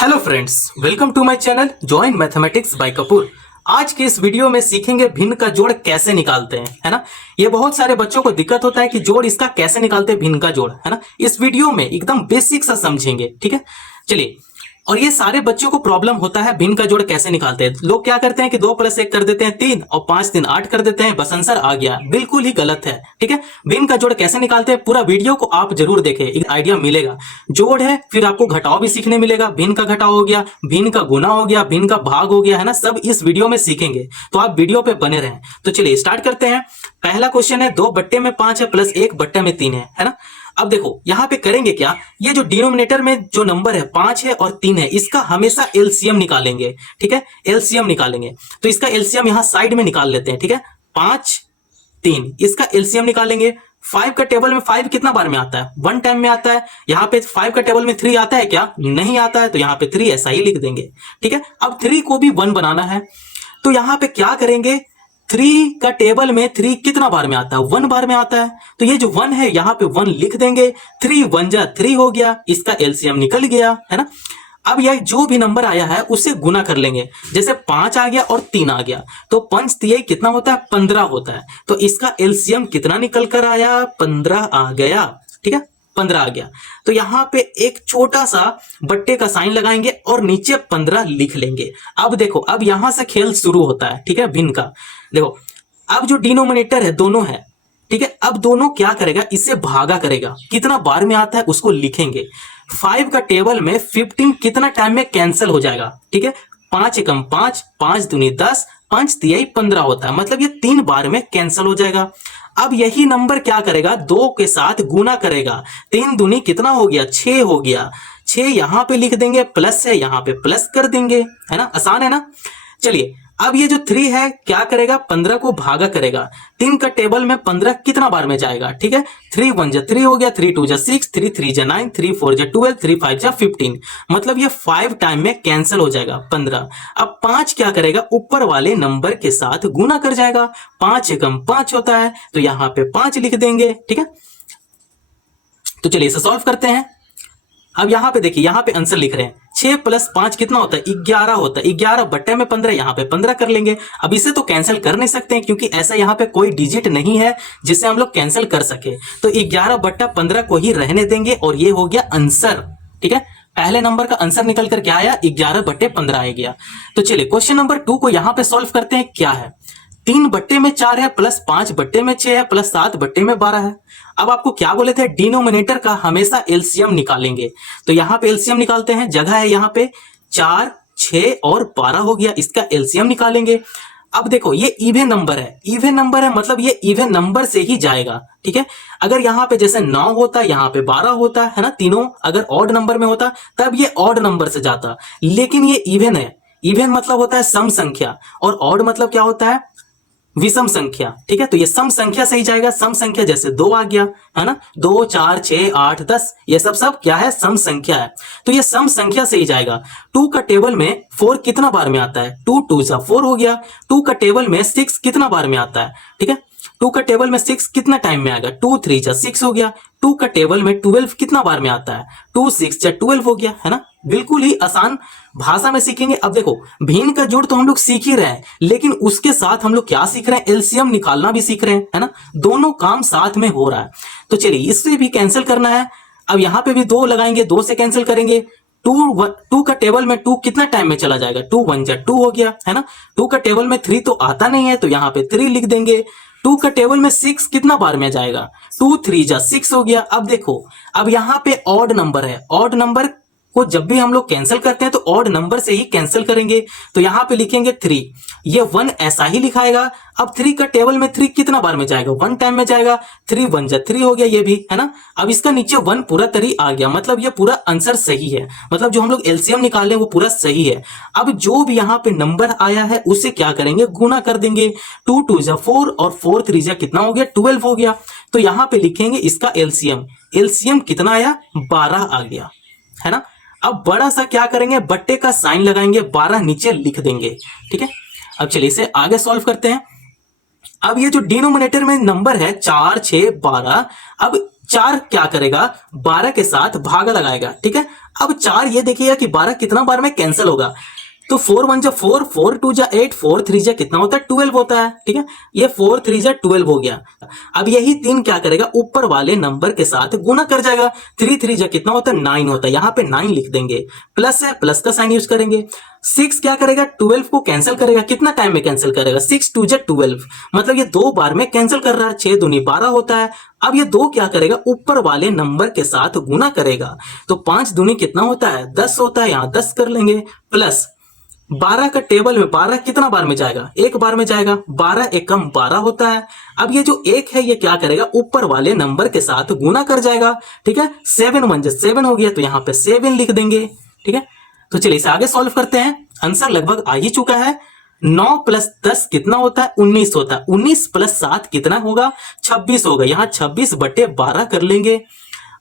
Hello friends, welcome to my channel join mathematics by Kapoor. आज के इस वीडियो में सीखेंगे भिन्न का जोड़ कैसे निकालते हैं, है ना। ये बहुत सारे बच्चों को दिक्कत होता है कि जोड़ इसका कैसे निकालते हैं, भिन्न का जोड़, है ना। इस वीडियो में एकदम बेसिक सा समझेंगे, ठीक है। चलिए, और ये सारे बच्चों को प्रॉब्लम होता है भिन्न का जोड़ कैसे निकालते हैं। लोग क्या करते हैं कि 2 + 1 कर देते हैं 3 और 5 3 8 कर देते हैं, बस आंसर आ गया। बिल्कुल ही गलत है, ठीक है। भिन्न का जोड़ कैसे निकालते हैं, पूरा वीडियो को आप जरूर देखें, एक आइडिया मिलेगा। जोड़ है, फिर आपको घटाव भी सीखने मिलेगा। भिन्न का घटाव हो गया, भिन्न का गुना हो गया, भिन्न का भाग हो गया, है ना। सब इस वीडियो में सीखेंगे, तो आप वीडियो पे बने रहें। तो चलिए स्टार्ट करते हैं। पहला क्वेश्चन है 2/5 है प्लस 1/3 है ना। अब देखो यहां पे करेंगे क्या, ये जो डिनोमिनेटर में जो नंबर है 5 है और 3 है, इसका हमेशा एलसीएम निकालेंगे, ठीक है। एलसीएम निकालेंगे, तो इसका एलसीएम यहां साइड में निकाल लेते हैं, ठीक है। 5 3 इसका एलसीएम निकालेंगे। 5 का टेबल में 5 कितना बार में आता है, 1 टाइम में आता है। यहां पे 5 का टेबल में 3 आता है क्या, नहीं आता है, तो यहां पे 3 ऐसा ही लिख देंगे, ठीक है। अब 3 को भी 1 बनाना है, तो यहां पे क्या करेंगे, 3 का टेबल में 3 कितना बार में आता है, 1 बार में आता है। तो ये जो 1 है यहां पे 1 लिख देंगे। 3 1 जा 3 हो गया, इसका एलसीएम निकल गया, है ना। अब यह जो भी नंबर आया है उससे गुना कर लेंगे। जैसे 5 आ गया और 3 आ गया, तो 5 3 कितना होता है, 15 होता है। तो इसका एलसीएम कितना निकल कर आया, 15 आ गया, ठीक है। 15 आ गया, तो यहां पे एक छोटा सा बट्टे का साइन लगाएंगे और नीचे 15 लिख लेंगे। अब देखो, अब यहां से खेल शुरू होता है, ठीक है, भिन्न का। देखो, अब जो डिनोमिनेटर है दोनों है, ठीक है। अब दोनों क्या करेगा, इससे भागा करेगा, कितना बार में आता है उसको लिखेंगे। 5 का टेबल में 15 कितना टाइम में कैंसिल हो जाएगा, ठीक है। 5 एकम 5, 5 दूनी 10, 5 तिहाई 15 होता है, मतलब ये 3 बार में कैंसिल हो जाएगा। अब यही नंबर क्या करेगा, 2 के साथ गुना करेगा। 3 दूनी कितना हो गया, 6 हो गया। 6 यहां पे लिख देंगे, प्लस है यहां पे प्लस कर देंगे, है ना। आसान है ना। चलिए, अब ये जो 3 है क्या करेगा, 15 को भागा करेगा। 3 का टेबल में 15 कितना बार में जाएगा, ठीक है। 3 1 जा 3 हो गया, 3 2 जा 6, 3 3 जा 9, 3 4 जा 12, 3 5 जा 15, मतलब ये 5 टाइम में कैंसिल हो जाएगा 15। अब 5 क्या करेगा, ऊपर वाले नंबर के साथ गुना कर जाएगा। 5 एकम 5 होता है, तो यहां पे 5 लिख देंगे, ठीक है। तो चलिए इसे सॉल्व करते हैं। अब यहां पे देखिए, यहां पे आंसर लिख रहे हैं 6 + 5 कितना होता है, 11 होता है। 11 बट्टे में 15, यहां पे 15 कर लेंगे। अब इसे तो कैंसिल कर नहीं सकते हैं, क्योंकि ऐसा यहां पे कोई डिजिट नहीं है जिससे हम लोग कैंसिल कर सके। तो 11/15 को ही रहने देंगे और ये हो गया आंसर, ठीक है। पहले नंबर का आंसर निकल कर क्या आया, 11/15 आ गया। तो चलिए क्वेश्चन नंबर 2 को यहां पे सॉल्व करते हैं। क्या है, 3/4 है प्लस 5/6 है प्लस 7/12 है। अब आपको क्या बोले थे, डिनोमिनेटर का हमेशा एलसीएम निकालेंगे। तो यहां पे एलसीएम निकालते हैं, जगह है यहां पे 4 6 और 12 हो गया, इसका एलसीएम निकालेंगे। अब देखो ये इवन नंबर है, इवन नंबर है, मतलब ये इवन नंबर से ही जाएगा, ठीक है। अगर यहां पे जैसे 9 होता, यहां पे 12 होता है ना, तीनों अगर ऑड नंबर में होता तब ये ऑड नंबर से जाता, लेकिन ये इवन है। इवन मतलब होता है सम संख्या, और ऑड मतलब क्या होता है, विषम संख्या, ठीक है। तो ये सम संख्या से ही जाएगा। सम संख्या जैसे 2 आ गया, है ना, 2 4 6 8 10, ये सब क्या है, सम संख्या है। तो ये सम संख्या से ही जाएगा। 2 का टेबल में 4 कितना बार में आता है, 2 2 जा 4 हो गया। 2 का टेबल में 6 कितना बार में आता है, ठीक है। 2 का टेबल में 6 कितना टाइम में आएगा, 2 3 जा 6 हो गया। 2 का टेबल में 12 कितना बार में आता है, 2 6 जा 12 हो गया, है ना। बिल्कुल ही आसान भाषा में सीखेंगे। अब देखो, भिन्न का जोड़ तो हम लोग सीख ही रहे हैं, लेकिन उसके साथ हम लोग क्या सीख रहे हैं, एलसीएम निकालना भी सीख रहे हैं, है ना। दोनों काम साथ में हो रहा है। तो चलिए इससे भी कैंसिल करना है। अब यहां पे भी 2 लगाएंगे, 2 से कैंसिल करेंगे। 2 का टेबल में 2 कितना टाइम में चला जाएगा, 2 1 जा 2 हो गया, है ना। 2 का टेबल में 3 तो आता नहीं है, तो यहां पे 3 लिख देंगे। 2 का टेबल में 6 कितना बार में जाएगा, 2 3 जा 6 हो गया। अब देखो, अब यहां पे ऑड नंबर है, ऑड नंबर को जब भी हम लोग कैंसिल करते हैं तो ऑड नंबर से ही कैंसिल करेंगे। तो यहां पे लिखेंगे 3, ये 1 ऐसा ही लिखाएगा। अब 3 का टेबल में 3 कितना बार में जाएगा, 1 टाइम में जाएगा। 3 1 जा 3 हो गया, ये भी, है ना। अब इसका नीचे 1 पूरा तरी आ गया, मतलब ये पूरा आंसर सही है, मतलब जो हम लोग एलसीएम निकाल रहे हैं वो पूरा सही है। अब जो भी यहां पे नंबर आया है उसे क्या करेंगे, गुना कर देंगे। 2 2 जा 4 और 4 3 जा कितना हो गया, 12 हो गया। तो यहां पे लिखेंगे इसका एलसीएम, एलसीएम कितना आया, 12 आ गया, है ना। अब बड़ा सा क्या करेंगे, बट्टे का साइन लगाएंगे, 12 नीचे लिख देंगे, ठीक है। अब चलिए इसे आगे सॉल्व करते हैं। अब ये जो डिनोमिनेटर में नंबर है 4 6 12, अब 4 क्या करेगा, 12 के साथ भागा लगाएगा। ठीक है, अब 4 ये देखिएगा कि 12 कितना बार में कैंसिल होगा, तो 4 1 जा 4, 4 2 जा 8, 4 3 जा कितना होता है 12 होता है। ठीक है, ये 4 3 जा 12 हो गया। अब यही 3 क्या करेगा, ऊपर वाले नंबर के साथ गुना कर जाएगा। 3 3 जा कितना होता है 9 होता है, यहाँ पे 9 लिख देंगे, प्लस है प्लस का साइन यूज करेंगे। 6 क्या करेगा, 12 को कैंसिल करेगा, कितना टाइम में कैंसिल करेगा, 6 2 जा 12, मतलब ये 2 बार में कैंसिल कर रहा है, 6 दूनी 12 होता है। अब ये 2 क्या करेगा, ऊपर वाले नंबर के साथ गुना करेगा, तो 5 दूनी कितना होता है 10 होता है, यहाँ 10 कर लेंगे, प्लस 12 का टेबल में 12 कितना बार में जाएगा, एक बार में जाएगा, 12 एकम 12 होता है। अब ये जो 1 है ये क्या करेगा, ऊपर वाले नंबर के साथ गुना कर जाएगा। ठीक है, 7 1 जा 7 हो गया, तो यहाँ पे 7 लिख देंगे। ठीक है, तो चलिए इसे आगे सॉल्व करते हैं। आंसर लगभग आ ही चुका है। 9 प्लस 10 कितना होता है 19 होता है, 19 प्लस 7 कितना होगा 26 होगा, यहाँ 26 बटे 12 कर लेंगे।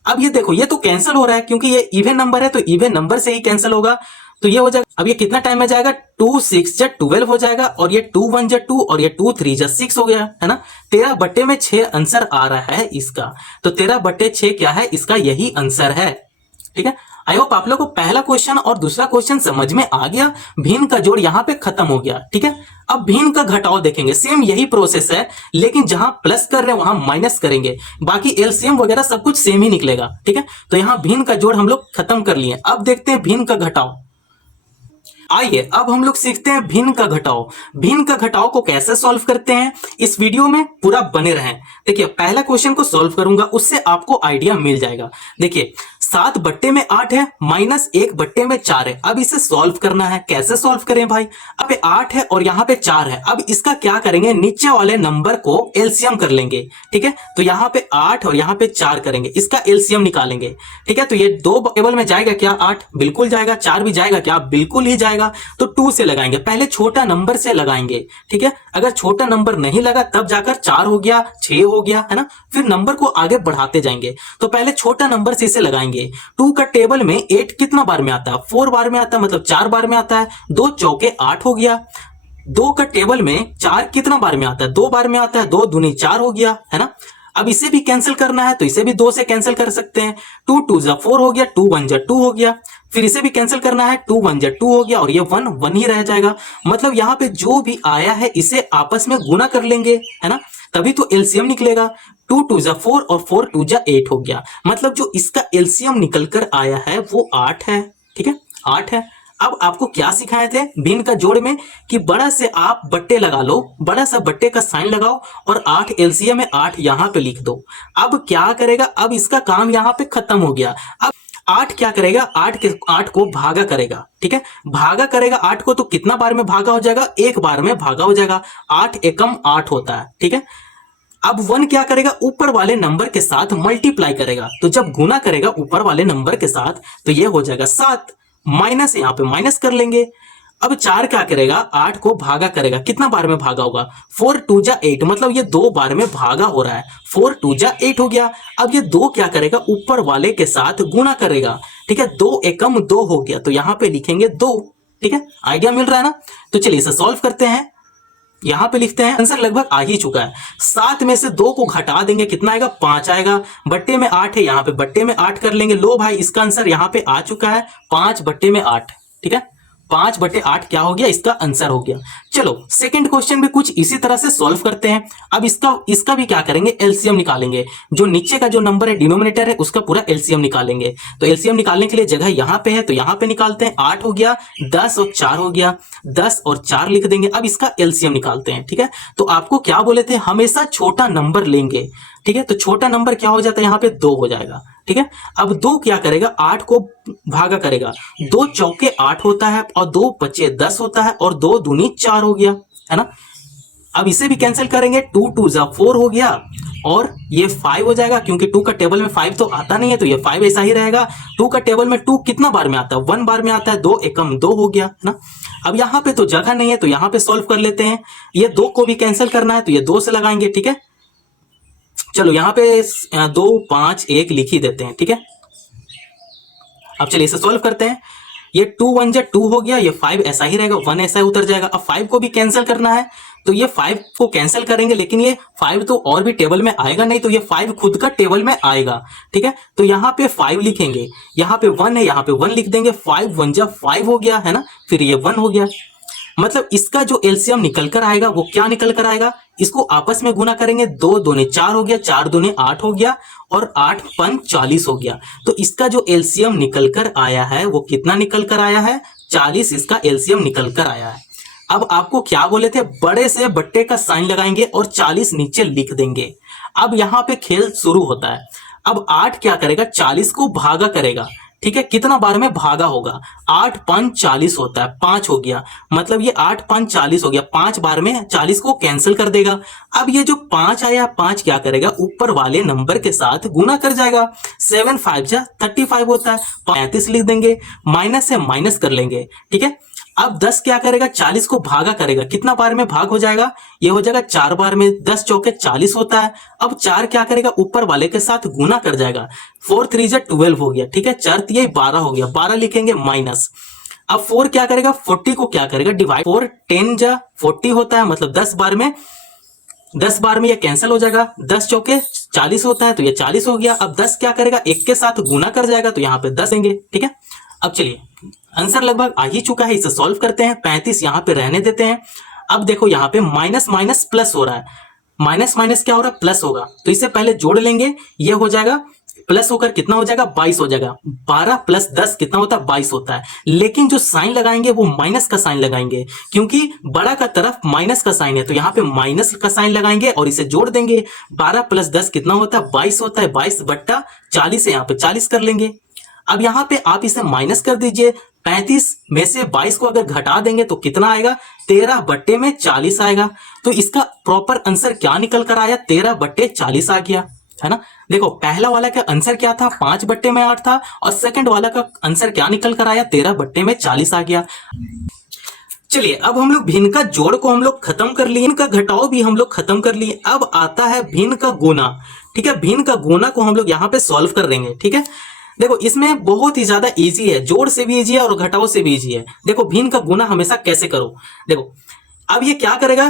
अब ये देखो, ये तो कैंसिल हो रहा है क्योंकि ये इवन नंबर है, तो इवन नंबर से ही कैंसिल होगा, तो ये हो जाएगा। अब ये कितना टाइम में जाएगा, 2 6 जा 12 हो जाएगा, और ये 2 1 जा 2 और ये 2 3 जा 6 हो गया, है ना। 13 बटे में 6 आंसर आ रहा है इसका, तो 13 बटे 6 क्या है इसका, यही आंसर है। ठीक है, आई होप आप लोग को पहला क्वेश्चन और दूसरा क्वेश्चन समझ में आ गया। भिन्न का जोड़ यहाँ पे खत्म हो गया। ठीक है, अब भिन्न का घटाव देखेंगे, सेम यही प्रोसेस है, लेकिन जहां प्लस कर रहे हैं वहां माइनस करेंगे, बाकी एलसीएम वगैरह सब कुछ सेम ही निकलेगा। ठीक है, तो यहाँ भिन्न का जोड़ हम लोग खत्म कर लिए। अब देखते हैं भिन्न का घटाव। आइए अब हम लोग सीखते हैं भिन्न का घटाव। भिन्न का घटाव को कैसे सॉल्व करते हैं, इस वीडियो में पूरा बने रहें। देखिए पहला क्वेश्चन को सॉल्व करूंगा, उससे आपको आइडिया मिल जाएगा। देखिए 7 बट्टे में 8 है, माइनस 1 बट्टे में 4 है। अब इसे सॉल्व करना है, कैसे सॉल्व करें भाई। अब 8 है और यहाँ पे 4 है, अब इसका क्या करेंगे, नीचे वाले नंबर को एलसीएम कर लेंगे। ठीक है, तो यहाँ पे 8 और यहाँ पे 4 करेंगे, इसका एलसीएम निकालेंगे। ठीक है, तो ये 2 टेबल में जाएगा क्या, 8 बिल्कुल जाएगा, 4 भी जाएगा क्या, बिल्कुल ही जाएगा, तो 2 से लगाएंगे, पहले छोटा नंबर से लगाएंगे। ठीक है, अगर छोटा नंबर नहीं लगा तब जाकर 4 हो गया, 6 हो गया, है ना, फिर नंबर को आगे बढ़ाते जाएंगे। तो पहले छोटा नंबर से इसे लगाएंगे। 2 का टेबल में 8 कितना बार में आता है, 4 बार में आता है, मतलब 4 बार में आता है, 2 चौके 8 हो गया। 2 का टेबल में 4 कितना बार में आता है, 2 बार में आता है, 2 दूनी 4 हो गया, है ना। अब इसे भी कैंसिल करना है, तो इसे भी 2 से कैंसिल कर सकते हैं, 2 2 जा 4 हो गया, 2 1 जा 2 हो gया। फिर इसे भी कैंसिल करना है, 2 1 जा 2 हो गया, और ये 1 1 ही रह जाएगा। मतलब यहाँ पे जो भी आया है इसे आपस में गुना कर लेंगे, है ना, तभी तो एलसीएम निकलेगा। 2 2 जा 4 और 4 2 जा 8 हो गया, मतलब जो इसका एलसीएम निकल कर आया है वो 8 है। ठीक है, 8 है। अब आपको क्या सिखाए थे भिन्न का जोड़ में, कि बड़ा से आप बट्टे लगा लो, बड़ा सा बट्टे का साइन लगाओ और 8 एलसीएम में 8 यहां पे लिख दो। अब क्या करेगा, अब इसका काम यहां पे खत्म हो गया। अब 8 क्या करेगा, 8 को भागा करेगा। ठीक है, भागा करेगा 8 को, तो कितना बार में भागा हो जाएगा, एक बार में भागा हो जाएगा, 8 एकम 8 होता है। ठीक है, अब 1 क्या करेगा, ऊपर वाले नंबर के साथ मल्टीप्लाई करेगा, तो जब गुना करेगा ऊपर वाले नंबर के साथ तो ये हो जाएगा 7, माइनस यहाँ पे माइनस कर लेंगे। अब 4 क्या करेगा, 8 को भागा करेगा, कितना बार में भागा होगा, 4 2 जा 8, मतलब ये 2 बार में भागा हो रहा है, 4 2 जा 8 हो गया। अब ये 2 क्या करेगा, ऊपर वाले के साथ गुना करेगा। ठीक है, 2 एकम 2 हो गया, तो यहाँ पे लिखेंगे 2। ठीक है, आइडिया मिल रहा है ना। तो चलिए इसे सॉल्व करते हैं। यहां पे लिखते हैं, आंसर लगभग आ ही चुका है। 7 में से 2 को घटा देंगे, कितना आएगा 5 आएगा। बट्टे में 8 है, यहां पे बट्टे में 8 कर लेंगे। लो भाई, इसका आंसर यहां पे आ चुका है, 5 बट्टे में 8। ठीक है, 5 बटे 8 क्या हो गया, इसका आंसर हो गया। चलो सेकंड क्वेश्चन भी कुछ इसी तरह से सॉल्व करते हैं। अब इसका भी क्या करेंगे, एलसीएम निकालेंगे। जो नीचे का जो नंबर है डिनोमिनेटर है उसका पूरा एलसीएम निकालेंगे। तो एलसीएम निकालने के लिए जगह यहां पे है, तो यहां पे निकालते हैं। 8 हो गया, 10 और 4 हो गया, 10 और 4 लिख देंगे। अब इसका एलसीएम निकालते हैं। ठीक है, तो आपको क्या बोले थे, हमेशा छोटा नंबर लेंगे। ठीक है, तो छोटा नंबर क्या हो जाता है, यहाँ पे 2 हो जाएगा। ठीक है, अब 2 क्या करेगा, 8 को भागा करेगा, 2 चौके 8 होता है और 2 बचे 10 होता है, और 2 दूनी 4 हो गया, है ना। अब इसे भी कैंसिल करेंगे, 2 2 जा 4 हो गया, और ये 5 हो जाएगा, क्योंकि 2 का टेबल में 5 तो आता नहीं है, तो ये 5 ऐसा ही रहेगा। 2 का टेबल में 2 कितना बार में आता है, 1 बार में आता है, 2 एकम 2 हो गया, है ना। अब यहाँ पे तो जगह नहीं है, तो यहाँ पे सॉल्व कर लेते हैं। ये 2 को भी कैंसिल करना है, तो ये 2 से लगाएंगे। ठीक है, चलो यहाँ पे 2 5 1 लिख ही देते हैं। ठीक है, अब चलिए इसे सॉल्व करते हैं। ये 2 1 जा 2 हो गया, ये 5 ऐसा ही रहेगा, 1 ऐसा ही उतर जाएगा। अब 5 को भी कैंसिल करना है, तो ये 5 को कैंसिल करेंगे, लेकिन ये 5 तो और भी टेबल में आएगा नहीं, तो ये 5 खुद का टेबल में आएगा। ठीक है, तो यहाँ पे 5 लिखेंगे, यहाँ पे 1 है, यहाँ पे 1 लिख देंगे, 5 1 जा 5 हो गया है ना, फिर ये 1 हो गया। मतलब इसका जो एलसीएम निकल कर आएगा वो क्या निकल कर आएगा, इसको आपस में गुना करेंगे, 2 दूने 4 हो गया, 4 दूने 8 हो गया, और 8 पंच 40 हो गया। तो इसका जो एलसीएम निकल कर आया है वो कितना निकल कर आया है, 40 इसका एलसीएम निकल कर आया है। अब आपको क्या बोले थे, बड़े से बट्टे का साइन लगाएंगे और 40 नीचे लिख देंगे। अब यहाँ पे खेल शुरू होता है। अब 8 क्या करेगा, 40 को भागा करेगा। ठीक है, कितना बार में भागा होगा, 8 पंच 40 होता है, 5 हो गया, मतलब ये 8 पंच 40 हो गया, 5 बार में 40 को कैंसिल कर देगा। अब ये जो 5 आया, 5 क्या करेगा, ऊपर वाले नंबर के साथ गुना कर जाएगा, 7 5 जा 35 होता है, 35 लिख देंगे, माइनस से माइनस कर लेंगे। ठीक है, अब 10 क्या करेगा, 40 को भागा करेगा, कितना बार में भाग हो जाएगा, ये हो जाएगा 4 बार में, 10 चौके 40 होता है। अब 4 क्या करेगा, ऊपर वाले के साथ गुना कर जाएगा, 4 3 जा 12 हो गया। ठीक है, 4 3 12 हो गया, 12 लिखेंगे माइनस। अब 4 क्या करेगा, 40 को क्या करेगा डिवाइड, 4 10 जा 40 होता है, मतलब 10 बार में ये कैंसिल हो जाएगा, 10 चौके 40 होता है, तो ये 40 हो गया। अब 10 क्या करेगा, 1 के साथ गुना कर जाएगा, तो यहाँ पे 10 देंगे। ठीक है, अब चलिए आंसर लगभग आ ही चुका है, इसे सॉल्व करते हैं। 35 यहां पे रहने देते हैं। अब देखो यहाँ पे माइनस माइनस प्लस हो रहा है, माइनस माइनस क्या हो रहा है, प्लस होगा, तो इसे पहले जोड़ लेंगे, ये हो जाएगा प्लस होकर कितना हो जाएगा, 22 हो जाएगा। 12 प्लस 10 कितना होता है, 22 होता है। लेकिन जो साइन लगाएंगे वो माइनस का साइन लगाएंगे, क्योंकि बड़ा का तरफ माइनस का साइन है, तो यहाँ पे माइनस का साइन लगाएंगे और इसे जोड़ देंगे। 12 प्लस 10 कितना होता है, 22 होता है, 22 बट्टा 40 है, यहाँ पे 40 कर लेंगे। अब यहाँ पे आप इसे माइनस कर दीजिए, 35 में से 22 को अगर घटा देंगे तो कितना आएगा, 13 बट्टे में 40 आएगा। तो इसका प्रॉपर आंसर क्या निकल कर आया, 13 बट्टे 40 आ गया, है ना। देखो पहला वाला का आंसर क्या था, 5 बट्टे में 8 था, और सेकंड वाला का आंसर क्या निकल कर आया, 13 बट्टे में 40 आ गया। चलिए अब हम लोग भिन्न का जोड़ को हम लोग खत्म कर लिए, इनका घटाव भी हम लोग खत्म कर लिए। अब आता है भिन्न का गुना। ठीक है, भिन्न का गुना को हम लोग यहाँ पे सॉल्व कर देंगे। ठीक है, देखो इसमें बहुत ही ज्यादा इजी है, जोड़ से भी इजी है और घटाव से भी इजी है। देखो भिन्न का गुना हमेशा कैसे करो, देखो अब ये क्या करेगा,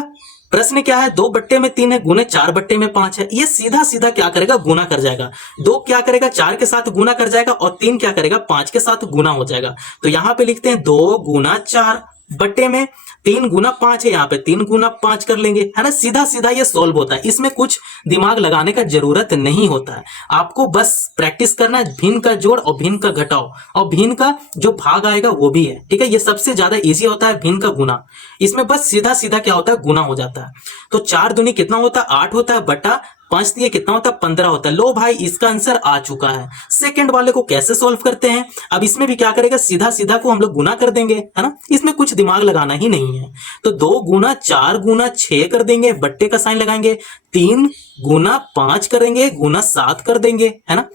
प्रश्न क्या है, 2 बट्टे में 3 है, गुने 4 बट्टे में 5 है, ये सीधा सीधा क्या करेगा, गुना कर जाएगा। 2 क्या करेगा, 4 के साथ गुना कर जाएगा, और 3 क्या करेगा, 5 के साथ गुना हो जाएगा। तो यहां पे लिखते हैं 2 गुना 4 बट्टे में 3 गुना 5 है, यहाँ पे 3 गुना 5 कर लेंगे, है ना। सीधा सीधा ये सॉल्व होता है, इसमें कुछ दिमाग लगाने का जरूरत नहीं होता है। आपको बस प्रैक्टिस करना है, भिन्न का जोड़ और भिन्न का घटाव, और भिन्न का जो भाग आएगा वो भी है। ठीक है, ये सबसे ज्यादा इजी होता है भिन्न का गुना, इसमें बस सीधा सीधा क्या होता है, गुना हो जाता है। तो 4 दूनी कितना होता है, 8 होता है, बटा 5 दिए कितना होता है, 15 होता है। लो भाई इसका आंसर आ चुका है। सेकंड वाले को कैसे सॉल्व करते हैं, अब इसमें भी क्या करेगा, सीधा सीधा को हम लोग गुना कर देंगे, है ना, इसमें कुछ दिमाग लगाना ही नहीं है। तो 2 गुना 4 गुना 6 कर देंगे, बट्टे का साइन लगाएंगे, 3 गुना 5 करेंगे, गुना 7 कर देंगे, है ना।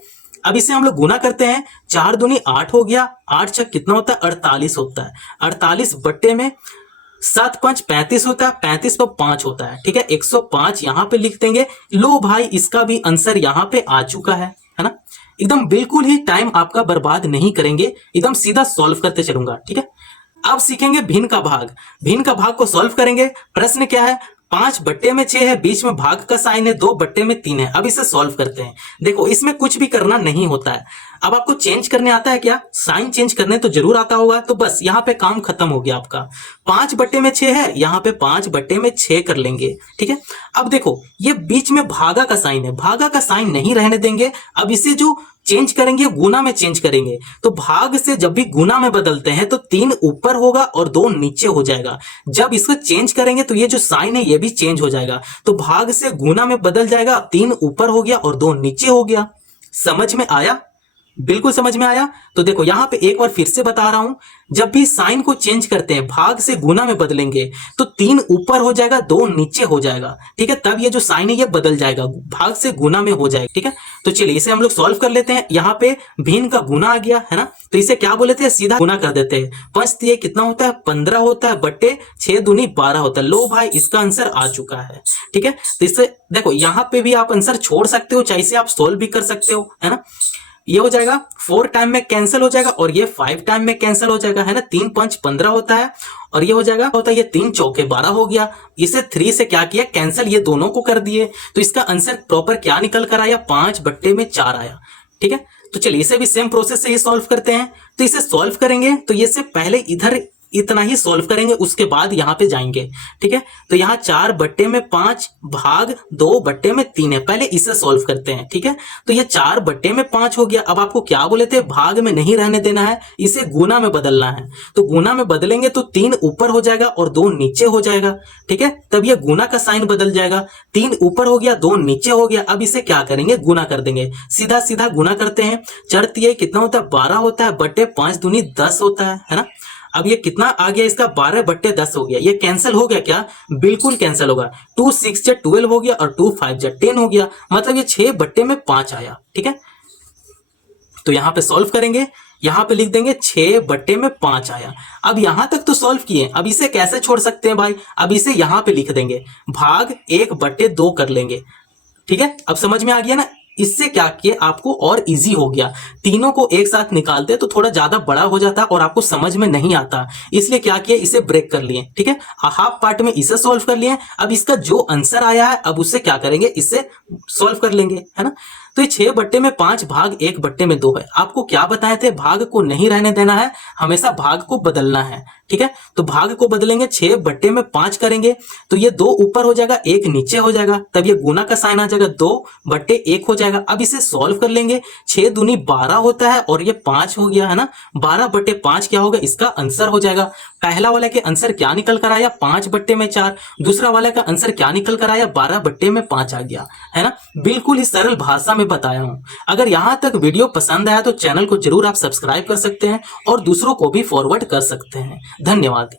अब इसे हम लोग गुना करते हैं, 4 दूनी 8 हो गया, 8 छक कितना होता है, 48 होता है। 48 बट्टे में 7 5 35 होता है, 35 पर 5 होता है। ठीक है, 105 यहां पे लिख देंगे। लो भाई इसका भी आंसर यहां पे आ चुका है ना। एकदम बिल्कुल ही टाइम आपका बर्बाद नहीं करेंगे, एकदम सीधा सॉल्व करते चलूंगा। ठीक है, अब सीखेंगे भिन्न का भाग। भिन्न का भाग को सॉल्व करेंगे। प्रश्न क्या है, 5 बट्टे में 6 है, बीच में भाग का साइन है, 2 बट्टे में 3 है। अब इसे सॉल्व करते हैं। देखो इसमें कुछ भी करना नहीं होता है। अब आपको चेंज करने आता है क्या, साइन चेंज करने तो जरूर आता होगा, तो बस यहाँ पे काम खत्म हो गया आपका। 5 बट्टे में 6 है, यहाँ पे 5 बट्टे में 6 कर लेंगे। ठीक है, अब देखो ये बीच में भागा का साइन है, भागा का साइन नहीं रहने देंगे। अब इसे जो चेंज करेंगे गुना में चेंज करेंगे, तो भाग से जब भी गुना में बदलते हैं तो 3 ऊपर होगा और 2 नीचे हो जाएगा। जब इसको चेंज करेंगे तो ये जो साइन है ये भी चेंज हो जाएगा, तो भाग से गुना में बदल जाएगा, 3 ऊपर हो गया और 2 नीचे हो गया। समझ में आया, बिल्कुल समझ में आया। तो देखो यहां पे एक बार फिर से बता रहा हूं, जब भी साइन को चेंज करते हैं भाग से गुना में बदलेंगे तो 3 ऊपर हो जाएगा, 2 नीचे हो जाएगा। ठीक है, तब ये जो साइन है ये बदल जाएगा, भाग से गुना में हो जाएगा। ठीक है, तो चलिए इसे हम लोग सॉल्व कर लेते हैं। यहाँ पे भिन्न का गुना आ गया है ना, तो इसे क्या बोले थे, सीधा गुना कर देते हैं। 5 दिए कितना होता है, 15 होता है, बट्टे 6 दूनी 12 होता है। लो भाई इसका आंसर आ चुका है। ठीक है, तो इससे देखो यहाँ पे भी आप आंसर छोड़ सकते हो, चाहे इसे आप सॉल्व भी कर सकते हो, है ना। ये हो जाएगा 4 टाइम में कैंसिल हो जाएगा और ये 5 टाइम में कैंसिल हो जाएगा, है ना। 3 5 15 होता है और ये हो जाएगा होता है ये 3 चौके 12 हो गया। इसे 3 से क्या किया कैंसिल, ये दोनों को कर दिए। तो इसका आंसर प्रॉपर क्या निकल कर आया, 5/4 आया। ठीक है, तो चलिए इसे भी सेम प्रोसेस से ही सॉल्व करते हैं। तो इसे सॉल्व करेंगे तो ये से पहले इधर इतना ही सॉल्व करेंगे, उसके बाद यहां पे जाएंगे। ठीक है, तो यहां 4/5 भाग 2/3 है, पहले इसे सॉल्व करते हैं। ठीक है, तो ये 4/5 हो गया। अब आपको क्या बोले थे, भाग में नहीं रहने देना है, इसे गुना में बदलना है। तो गुना में बदलेंगे तो 3 ऊपर हो जाएगा और 2 नीचे हो जाएगा। ठीक है, तब ये गुना का साइन बदल जाएगा। 3 ऊपर हो गया, 2 नीचे हो गया। अब इसे क्या करेंगे, गुना कर देंगे, सीधा सीधा गुना करते हैं। 4 कितना होता है, 12 होता है, बटे 5 दूनी 10 होता है ना। अब ये कितना आ गया, इसका 12/10 हो गया। ये कैंसिल हो गया क्या, बिल्कुल कैंसिल होगा। 2 6 12 हो गया और 2 5 10 हो गया, मतलब ये 6/5 आया। ठीक है, तो यहां पे सॉल्व करेंगे, यहां पे लिख देंगे 6/5 आया। अब यहां तक तो सॉल्व किए, अब इसे कैसे छोड़ सकते हैं भाई, अब इसे यहां पे लिख देंगे, भाग 1/2 कर लेंगे। ठीक है, अब समझ में आ गया ना। इससे क्या किए, आपको और इजी हो गया। तीनों को एक साथ निकालते तो थोड़ा ज्यादा बड़ा हो जाता और आपको समझ में नहीं आता, इसलिए क्या किया, इसे ब्रेक कर लिए। ठीक है, हाफ पार्ट में इसे सॉल्व कर लिए। अब इसका जो आंसर आया है अब उससे क्या करेंगे, इससे सॉल्व कर लेंगे, है ना। तो ये 6/5 भाग 1/2 है। आपको क्या बताए थे, भाग को नहीं रहने देना है, हमेशा भाग को बदलना है। ठीक है, तो भाग को बदलेंगे, 6/5 करेंगे तो ये 2 ऊपर हो जाएगा, 1 नीचे हो जाएगा, तब ये गुना का साइन आ जाएगा, 2/1 हो जाएगा। अब इसे सॉल्व कर लेंगे, 6 दूनी 12 होता है और ये 5 हो गया, है ना। 12/5 क्या होगा, इसका आंसर हो जाएगा। पहला वाला के आंसर क्या निकल कर आया, 5/4। दूसरा वाला का आंसर क्या निकल कर आया, 12/5 आ गया, है ना। बिल्कुल ही सरल भाषा में बताया हूं। अगर यहां तक वीडियो पसंद आया तो चैनल को जरूर आप सब्सक्राइब कर सकते हैं और दूसरों को भी फॉरवर्ड कर सकते हैं। धन्यवाद।